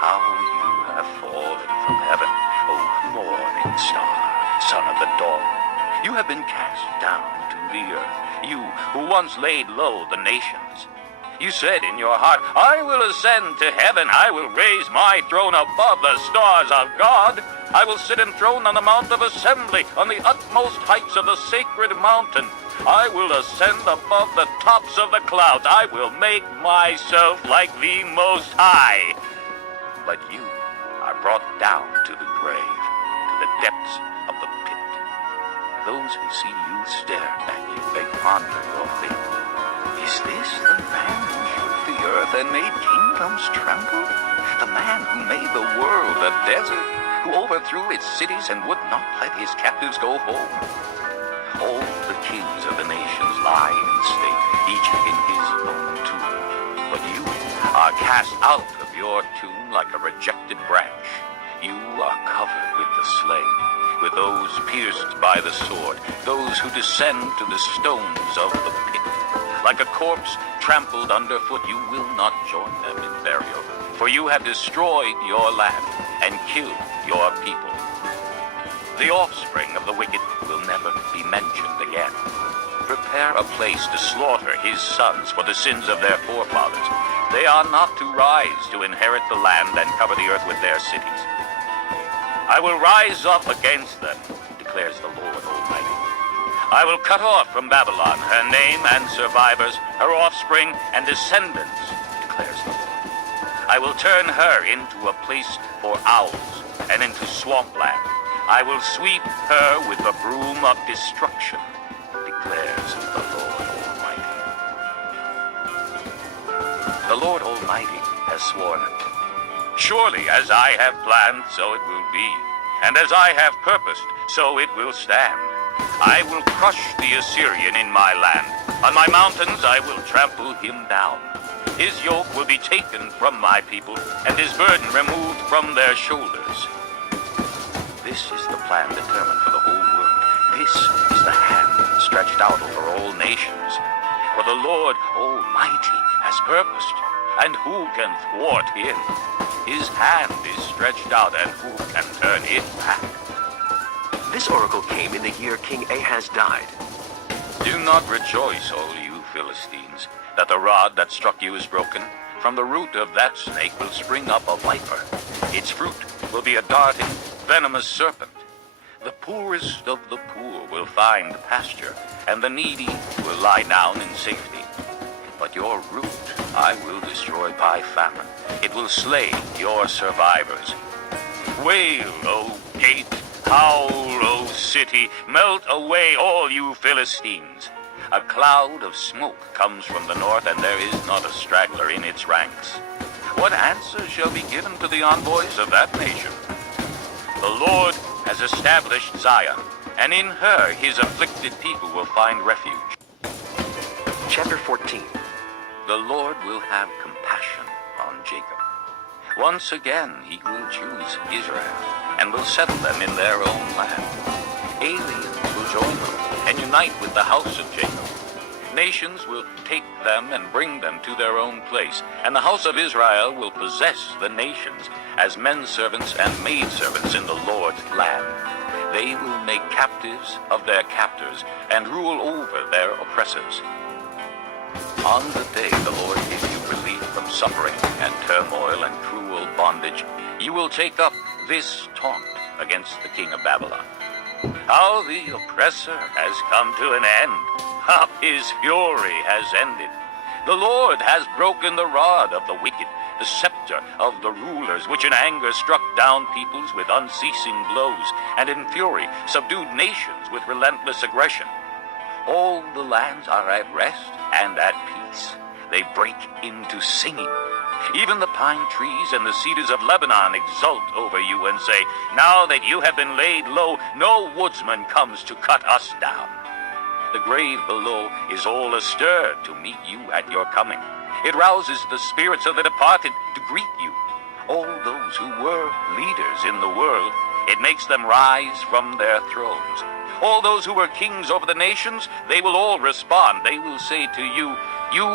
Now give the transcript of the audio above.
how you have fallen from heaven, O morning star, son of the dawn. You have been cast down to the earth, you who once laid low the nations. You said in your heart, I will ascend to heaven. I will raise my throne above the stars of God. I will sit enthroned on the mount of assembly, on the utmost heights of the sacred mountain. I will ascend above the tops of the clouds. I will make myself like the Most High. But you are brought down to the grave, to the depths of the pit. Those who see you stare at you. They ponder your fate. Is this the man who shook the earth and made kingdoms tremble? The man who made the world a desert, who overthrew its cities and would not let his captives go home? All the kings of the nations lie in state, each in his own tomb. But you are cast out of your tomb like a rejected branch. You are covered with the slain, with those pierced by the sword, those who descend to the stones of the pit. Like a corpse trampled underfoot, you will not join them in burial, for you have destroyed your land and killed your people. The offspring of the wicked will never be mentioned again. Prepare a place to slaughter his sons for the sins of their forefathers. They are not to rise to inherit the land and cover the earth with their cities. I will rise up against them, declares the Lord Almighty. I will cut off from Babylon her name and survivors, her offspring and descendants, declares the Lord. I will turn her into a place for owls and into swampland. I will sweep her with the broom of destruction, declares the Lord Almighty. The Lord Almighty has sworn it. Surely as I have planned, so it will be, and as I have purposed, so it will stand. I will crush the Assyrian in my land. On my mountains I will trample him down. His yoke will be taken from my people, and his burden removed from their shoulders. This is the plan determined for the whole world. This is the hand stretched out over all nations. For the Lord Almighty has purposed, and who can thwart him? His hand is stretched out, and who can turn it back? This oracle came in the year King Ahaz died. Do not rejoice, all you Philistines, that the rod that struck you is broken. From the root of that snake will spring up a viper. Its fruit will be a darting, venomous serpent. The poorest of the poor will find pasture, and the needy will lie down in safety. But your root I will destroy by famine. It will slay your survivors. Wail, O gate! Howl, O city! Melt away, all you Philistines! A cloud of smoke comes from the north, and there is not a straggler in its ranks. What answer shall be given to the envoys of that nation? The Lord has established Zion, and in her his afflicted people will find refuge. Chapter 14. The Lord will have compassion on Jacob. Once again he will choose Israel, and will settle them in their own land. Aliens will join them, and unite with the house of Jacob. Nations will take them and bring them to their own place, and the house of Israel will possess the nations as men servants and maid servants in the Lord's land. They will make captives of their captors, and rule over their oppressors. On the day the Lord gives you relief from suffering and turmoil and cruel bondage, you will take up this taunt against the king of Babylon. How the oppressor has come to an end. How his fury has ended. The Lord has broken the rod of the wicked, the scepter of the rulers, which in anger struck down peoples with unceasing blows, and in fury subdued nations with relentless aggression. All the lands are at rest and at peace. They break into singing. Even the pine trees and the cedars of Lebanon exult over you and say, now that you have been laid low, no woodsman comes to cut us down. The grave below is all astir to meet you at your coming. It rouses the spirits of the departed to greet you. All those who were leaders in the world, it makes them rise from their thrones. All those who were kings over the nations, they will all respond. They will say to you, you